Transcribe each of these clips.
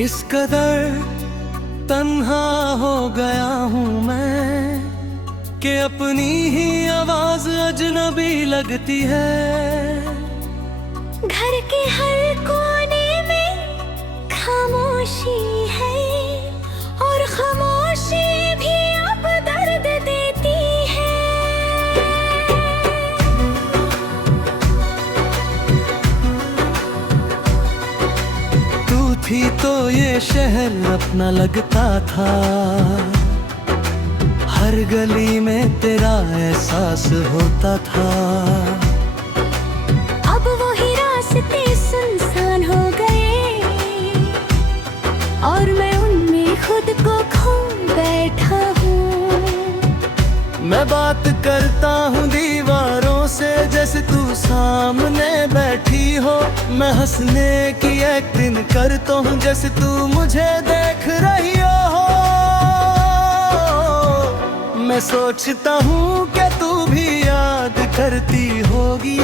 इस कदर तन्हा हो गया हूँ मैं कि अपनी ही आवाज अजनबी लगती है। घर के हर कोने में खामोशी है और खामोशी भी अब दर्द देती है। तू थी तो ये शहर अपना लगता था, हर गली में तेरा एहसास होता था। अब वही रास्ते सुनसान हो गए और मैं उनमें खुद को खो बैठा हूँ। मैं बात करता हूँ दीवारों से जैसे तू सामने बैठी हो। मैं हंसने की एक्टिंग करता हूँ जैसे तू मुझे देख रही हो। मैं सोचता हूँ कि तू भी याद करती होगी,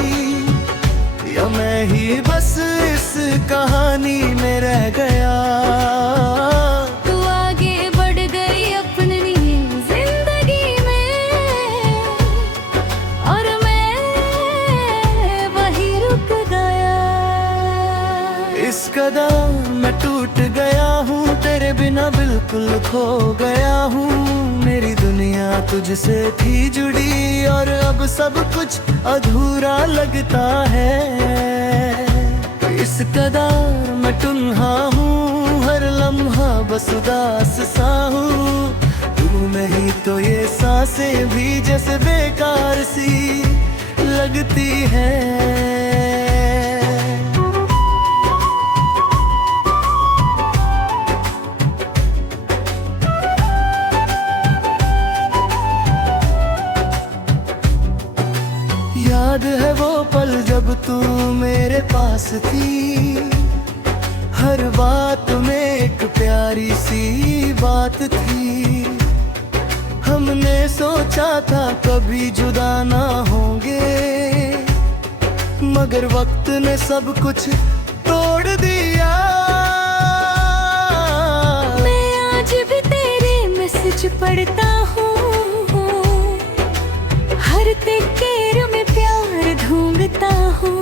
या मैं ही बस इस कहानी में रह गया। तू आगे बढ़ गई अपनी जिंदगी में और मैं वहीं रुक गया। इस कदर मैं टूट गया हूँ, तेरे बिना बिल्कुल खो गया हूँ। मेरी दुनिया तुझसे थी जुड़ी और अब सब कुछ अधूरा लगता है। इस कदर मैं टुन्हा हूँ, हर लम्हा बस उदास सा हूँ। तू नहीं तो ये सांसें भी जैसे बेकार सी लगती है। याद है वो पल जब तू मेरे पास थी, हर बात में एक प्यारी सी बात थी। हमने सोचा था कभी जुदा ना होंगे, मगर वक्त ने सब कुछ तोड़ दिया। मैं आज भी तेरे मैसेज पढ़ता हूँ, हर तेरे में प्यार ढूंढता हूँ,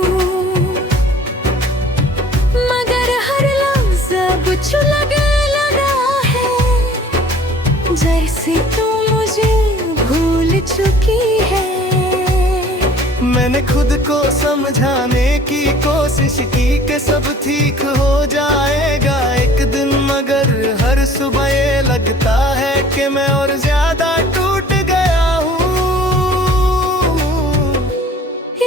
मगर हर लफ्ज़ कुछ लगा है जैसे तू मुझे भूल चुकी है। मैंने खुद को समझाने की कोशिश की कि सब ठीक हो जाएगा एक दिन, मगर हर सुबह ये लगता है कि मैं और ज्यादा टूट गया हूँ।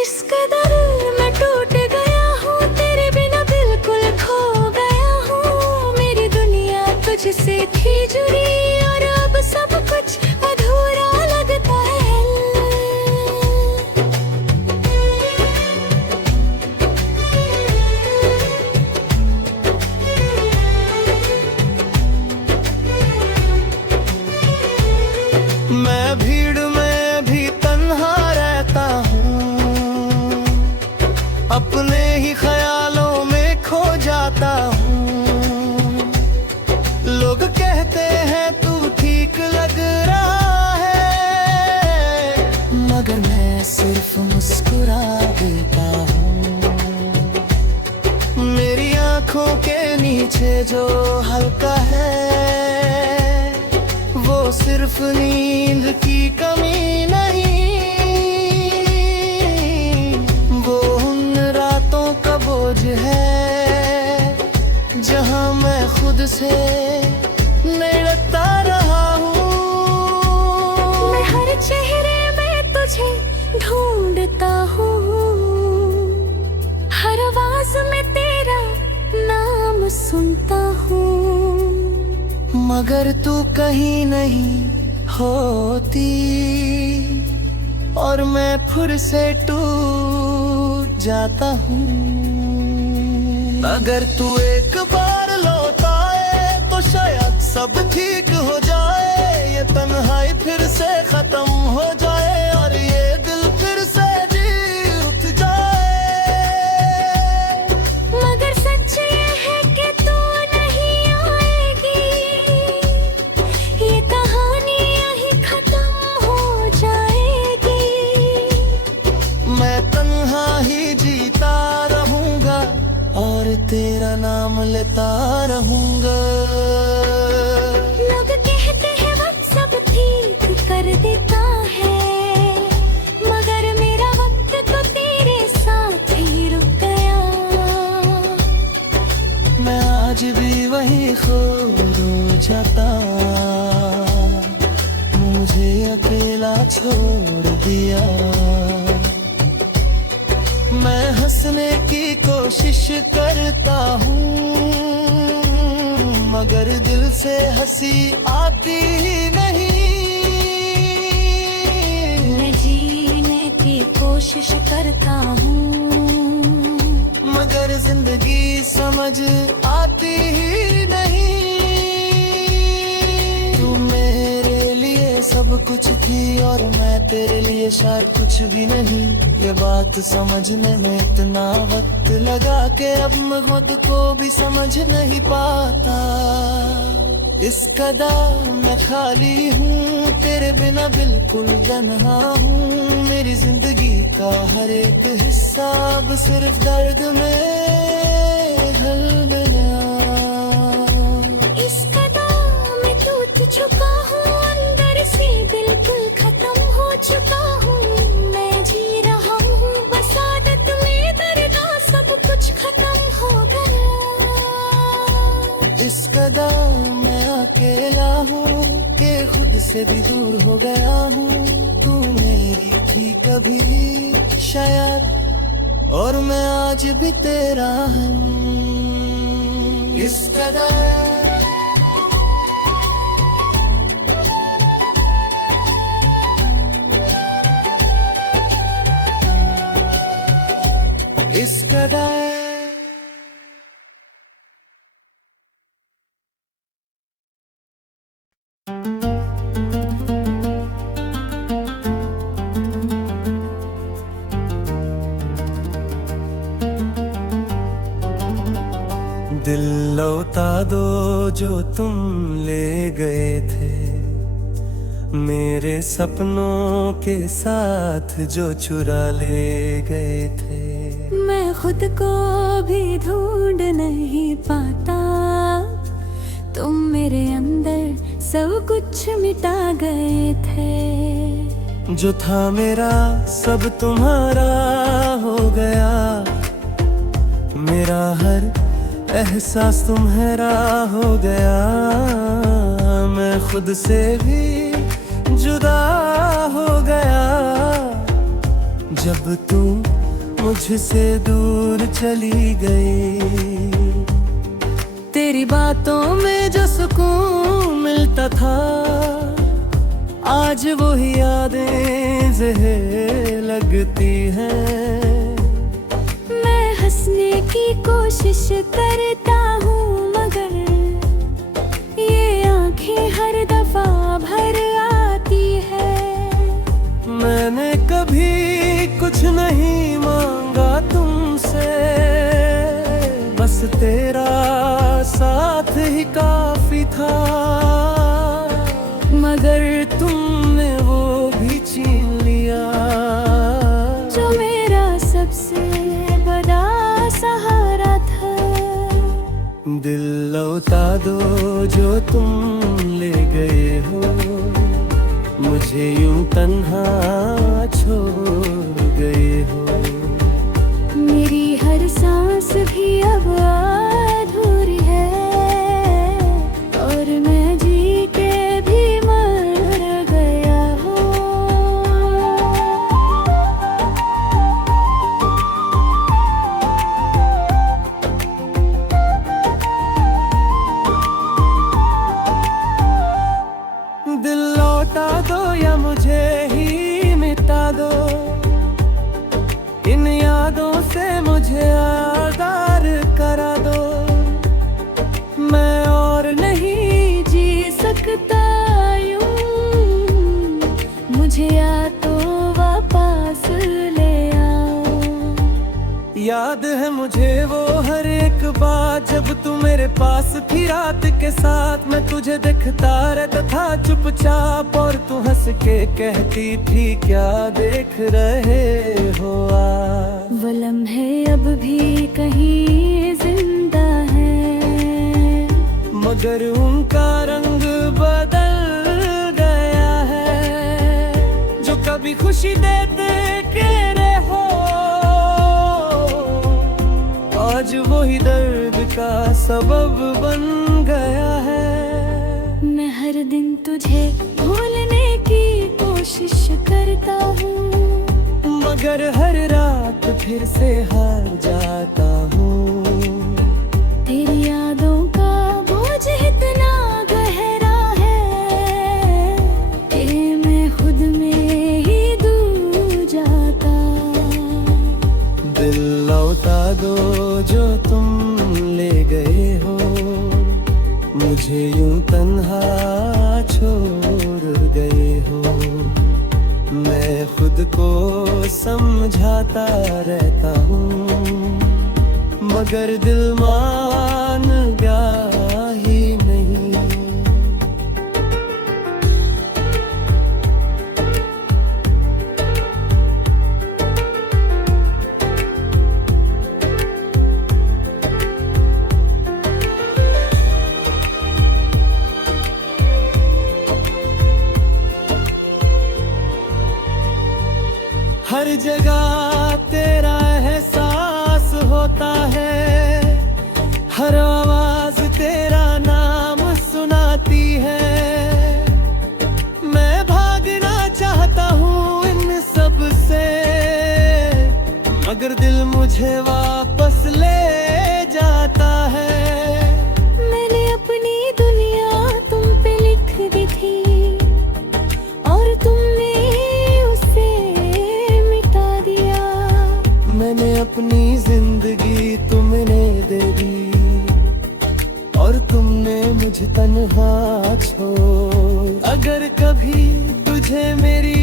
इस कदर मैं टूट गया हूँ, तेरे बिना बिल्कुल खो गया हूँ। मेरी दुनिया तुझसे थी जुड़ी और अब सब कुछ अधूरा लगता है। मैं भीड़ में भी तन्हा रहता हूँ, अपने ही ख्यालों में खो जाता हूँ। लोग कहते हैं तू ठीक लग रहा है, मगर मैं सिर्फ मुस्कुरा देता हूँ। मेरी आंखों के नीचे जो हल्का है वो सिर्फ नींद की कमी नहीं, वो उन रातों का बोझ है जहां मैं खुद से लड़ता रहा हूँ। मैं हर चेहरे में तुझे ढूंढता हूँ, हर आवाज में तेरा नाम सुनता हूँ, मगर तू कहीं नहीं होती और मैं फिर से टूट जाता हूँ। अगर तू एक बार लौट आए तो शायद सब ठीक हो जाए, ये तन्हाई फिर से खत्म हो जाए और ये दिल फिर से जी उठ जाए। मगर सच ये है कि तू नहीं करता रहूंगा। लोग कहते हैं वक्त सब ठीक कर देता है, मगर मेरा वक्त तो तेरे साथ ही रुक गया। मैं आज भी वही खो जाता, मुझे अकेला छोड़ दिया। मैं हंसने की कोशिश करता हूँ, मगर दिल से हंसी आती ही नहीं। मैं जीने की कोशिश करता हूँ, मगर जिंदगी समझ आती ही नहीं। तू मेरे लिए सब कुछ थी और मैं तेरे लिए शायद कुछ भी नहीं। ये बात समझने में इतना वक्त लगा के अब मैं खुद को भी समझ नहीं पाता। इस कदर मैं खाली हूँ, तेरे बिना बिल्कुल तन्हा हूँ। मेरी जिंदगी का हर एक हिस्सा अब सिर्फ दर्द में ढल गया। इस कदर मैं टूट चुका हूँ, अंदर से बिल्कुल खत्म हो चुका हूँ। मैं जी रहा हूँ बस आदत में दर्द, सब कुछ खत्म हो गया। इस कदर मैं अकेला हूँ कि खुद से भी दूर हो गया हूँ। तू मेरी थी कभी शायद, और मैं आज भी तेरा हूँ। इस कदर इस कदर दिल लौटा दो जो तुम ले गए थे, मेरे सपनों के साथ जो चुरा ले गए थे। मैं खुद को भी ढूंढ नहीं पाता, तुम मेरे अंदर सब कुछ मिटा गए थे। जो था मेरा सब तुम्हारा हो गया, मेरा हर एहसास तुम्हारा हो गया। मैं खुद से भी जुदा हो गया, जब तुम मुझसे दूर चली गई। तेरी बातों में जो सुकून मिलता था, आज वही यादें जहर लगती हैं। मैं हंसने की कोशिश करता हूँ, मगर ये आंखें हर दफा भर आती है। मैंने कभी कुछ नहीं मांगा तुमसे, बस तेरा साथ ही काफी था। मगर तुमने वो भी छीन लिया, जो मेरा सबसे बड़ा सहारा था। दिल लौटा दो जो तुम ले गए हो, मुझे यूं तन्हा छोड़ गए हो। मेरी हर सांस भी अब अधूरी है, और मैं जी के भी मर गया हूँ। दिल लौटा दो या मुझे ही मिटा दो, इन यादों से मुझे आज़ाद करा दो। मैं और नहीं जी सकता यूं, मुझे या तो वापस ले आओ। याद है मुझे वो हर एक बात, जब तू मेरे पास थी रात के साथ। मैं तुझे देखता रहता था चुपचाप, और तू हंस के कहती थी क्या देख रहे हो आप। वो लम्हे अब भी कहीं जिंदा है, मगर उनका रंग बदल गया है। जो कभी खुशी देते के हो, आज वही दर्द का सबब बन गया है। मैं हर दिन तुझे भूलने की कोशिश करता हूँ, मगर हर रात फिर से हार जाता हूँ। तेरी यादों का बोझ इतना गहरा है कि मैं खुद में ही डूब जाता। दिल लौटा दो जो तुम ले गए हो, मुझे यूं तन्हा छोड़ गए हो। मैं खुद को समझाता रहता हूँ, मगर दिल मानगा ही नहीं। हर जगह तेरा एहसास होता है, हर आवाज तेरा नाम सुनाती है। मैं भागना चाहता हूँ इन सब से, मगर दिल मुझे वापस ले जाता है। मैंने अपनी दुनिया तुम पे लिख दी थी और तुमने अपनी जिंदगी तुमने दे दी और तुमने मुझे तन्हा छोड़। अगर कभी तुझे मेरी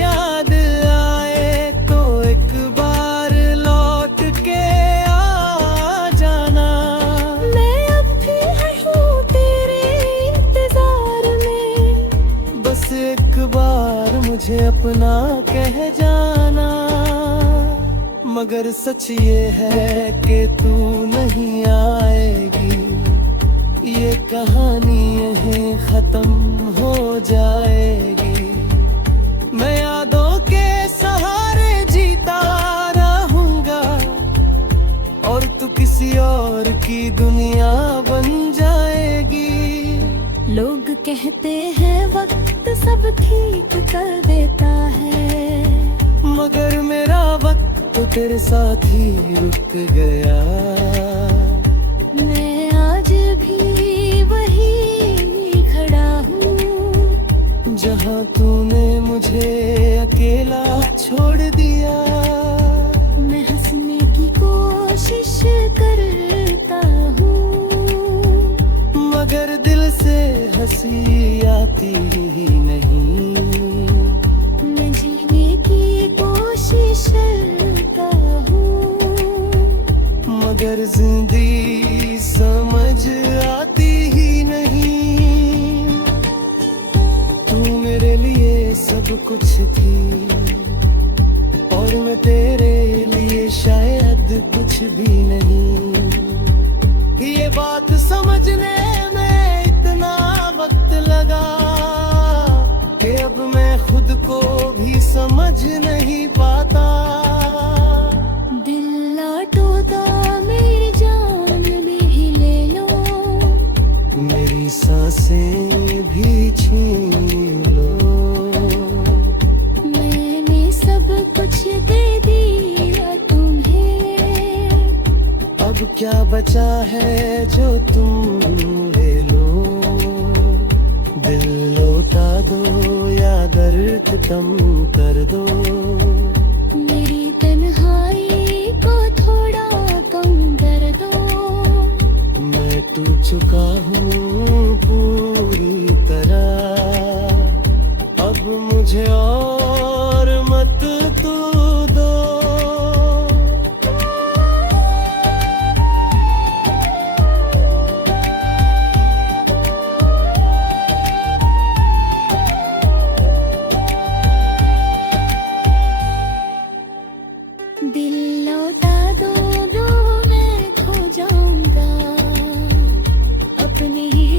याद आए तो एक बार लौट के आ जाना। मैं अब भी हूँ तेरे इंतजार में, बस एक बार मुझे अपना कह जाना। मगर सच ये है कि तू नहीं आएगी, ये कहानी यहीं खत्म हो जाएगी। मैं यादों के सहारे जीता रहूंगा और तू किसी और की दुनिया बन जाएगी। लोग कहते हैं वक्त सब ठीक कर देता है, मगर मेरा वक्त तो तेरे साथ ही रुक गया। मैं आज भी वही खड़ा हूँ जहाँ तूने मुझे अकेला छोड़ दिया। मैं हंसने की कोशिश करता हूँ, मगर दिल से हंसी आती ही नहीं। मैं जीने की कोशिश मगर जिंदगी समझ आती ही नहीं। तू मेरे लिए सब कुछ थी और मैं तेरे लिए शायद कुछ भी नहीं। ये बात समझने में इतना वक्त लगा कि अब मैं खुद को भी समझ नहीं पाता। सांसें भी छीन लो, मैंने सब कुछ दे दिया तुम्हें। अब क्या बचा है जो तुम ले लो। दिल लौटा दो या दर्द कम कर दो। मेरी तन्हाई को थोड़ा कम कर दो। मैं टूट चुका हूँ पूरी तरह, अब मुझे और मत तू दो। दिल लौटा दो, मैं खो जाऊंगा अपनी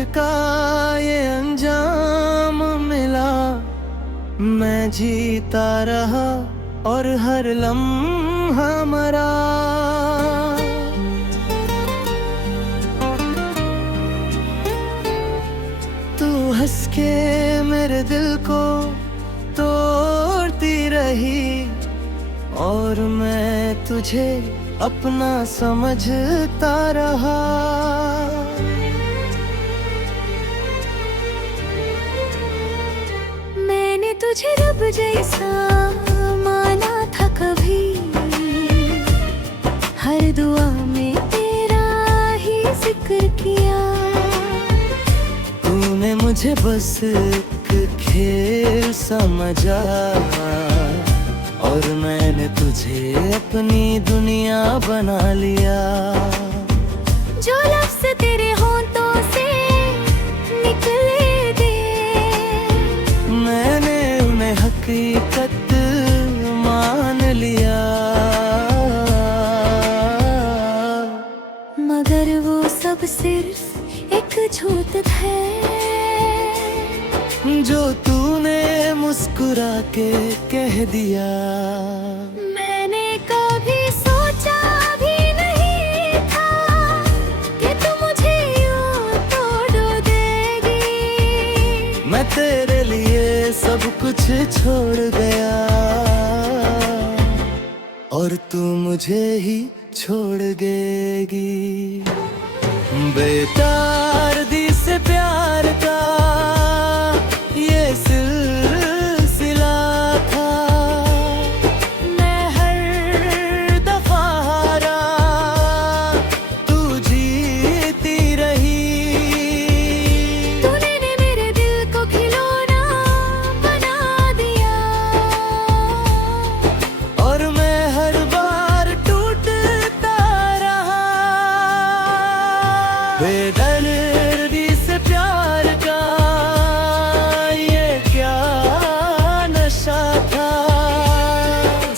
प्यार का ये अंजाम मिला, मैं जीता रहा और हर लम्हा मरा। तू हंस के मेरे दिल को तोड़ती रही और मैं तुझे अपना समझता रहा। मैंने तुझे रब जैसा माना था कभी, हर दुआ में तेरा ही जिक्र किया। तूने मुझे बस एक खेल समझा और मैंने तुझे अपनी दुनिया बना लिया। जो लफ्ज़ तेरे होंठों से निकले दे, मैंने उन्हें हकीकत मान लिया। मगर वो सब सिर्फ एक झूठ है जो तूने मुस्कुरा के कह दिया। मैंने कभी सोचा भी नहीं था कि तू मुझे यूं तोड़ देगी। मैं तेरे लिए सब कुछ छोड़ गया और तू मुझे ही छोड़ देगी। बेदर्दी से प्यार का ये सिलसिला था, मैं हर दफा हारा, तू जीती रही। तूने मेरे दिल को खिलौना बना दिया और मैं हर बार टूटता रहा। बेदर्दी से प्यार का ये क्या नशा था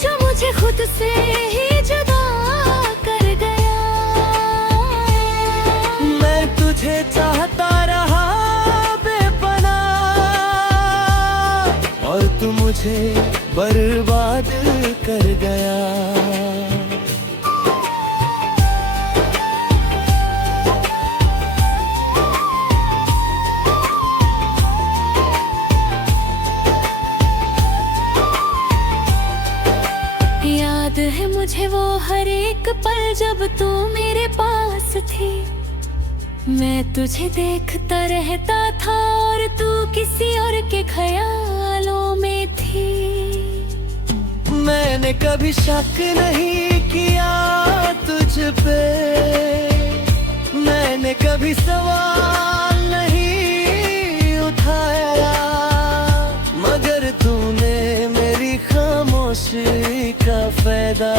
जो मुझे खुद से ही जुदा कर गया। मैं तुझे चाहता रहा बेपनाह और तू मुझे बर्बाद कर गया। याद है मुझे वो हर एक पल जब तू मेरे पास थी। मैं तुझे देखता रहता था और तू किसी और के ख्यालों में थी। मैंने कभी शक नहीं किया तुझ पे, मैंने कभी सवाल नहीं उठाया, मगर तूने मेरी खामोशी का फायदा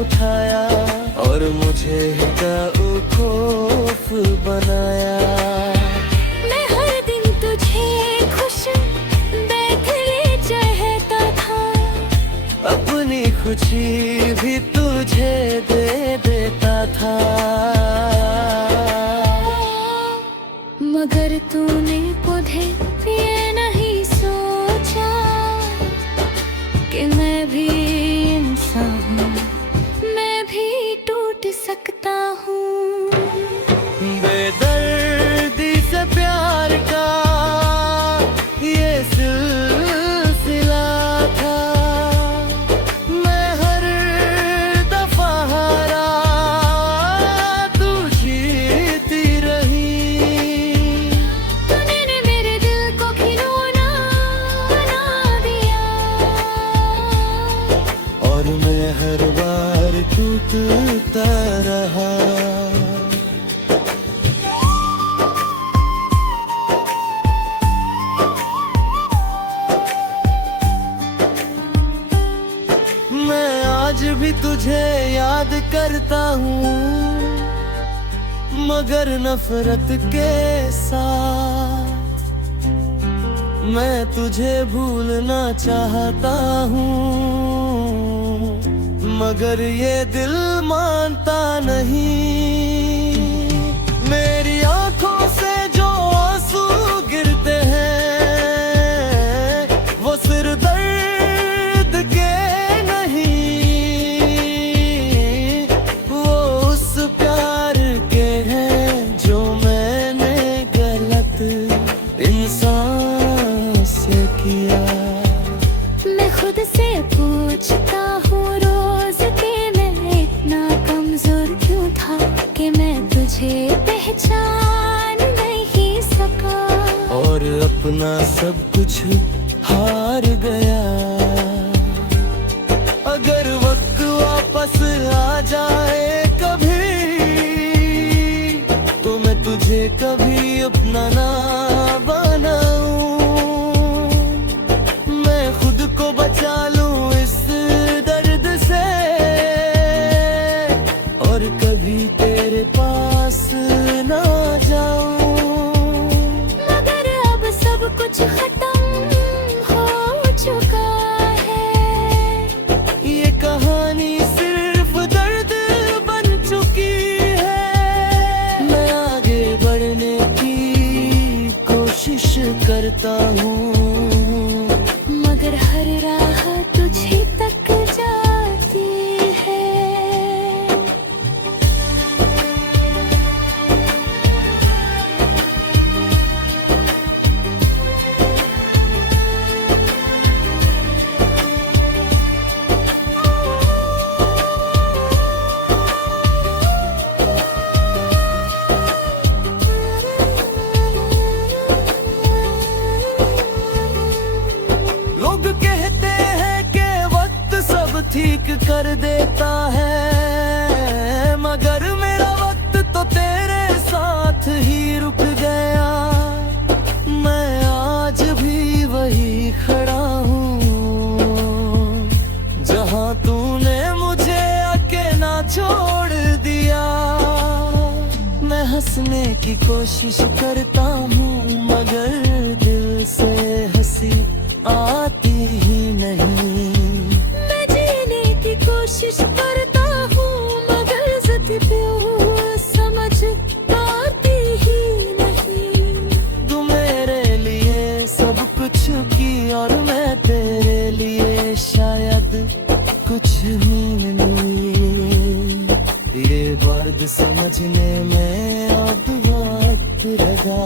उठाया और मुझे बेवकूफ बनाया। मैं हर दिन तुझे खुश देखने चाहता था, अपनी खुशी भी तुझे दे देता था, मगर तूने मुझे ये नहीं सोचा कि मैं भी इंसान हूँ, मैं भी टूट सकता हूँ। बेदर्दी से प्यार का ये सिलसिला था, मैं हर दफा हारा, तू जीती रही। तूने मेरे दिल को खिलौना बना दिया और मैं हर बार टूटता रहा। मैं आज भी तुझे याद करता हूँ, मगर नफरत के साथ। मैं तुझे भूलना चाहता हूँ, मगर ये दिल मानता नहीं। मेरी आंखों से जो और अपना सब कुछ हार गया। अगर वक्त वापस आ जाए कभी, तो मैं तुझे कभी अपना ना बनाऊं। मैं खुद को बचा लूं इस दर्द से, और कभी तेरे पास ना जाऊं। मगर अब सब कुछ खत्म हो चुका है। ये कहानी सिर्फ दर्द बन चुकी है। मैं आगे बढ़ने की कोशिश करता हूँ, मगर हर राह तुझे तक जाती है। लोग कहते हैं कि वक्त सब ठीक कर देता है, मगर मेरा वक्त तो तेरे साथ ही रुक गया। मैं आज भी वही खड़ा हूँ, जहाँ तूने मुझे अकेला छोड़ दिया। मैं हंसने की कोशिश करता हूँ, मगर दिल से हंसी आती ही नहीं। मैं जीने की कोशिश करता हूँ, मगर ज़िद पे हूँ, समझ पाती ही नहीं। तू मेरे लिए सब कुछ की, और मैं तेरे लिए शायद कुछ ही नहीं। ये बात समझने में अब वक्त लगा।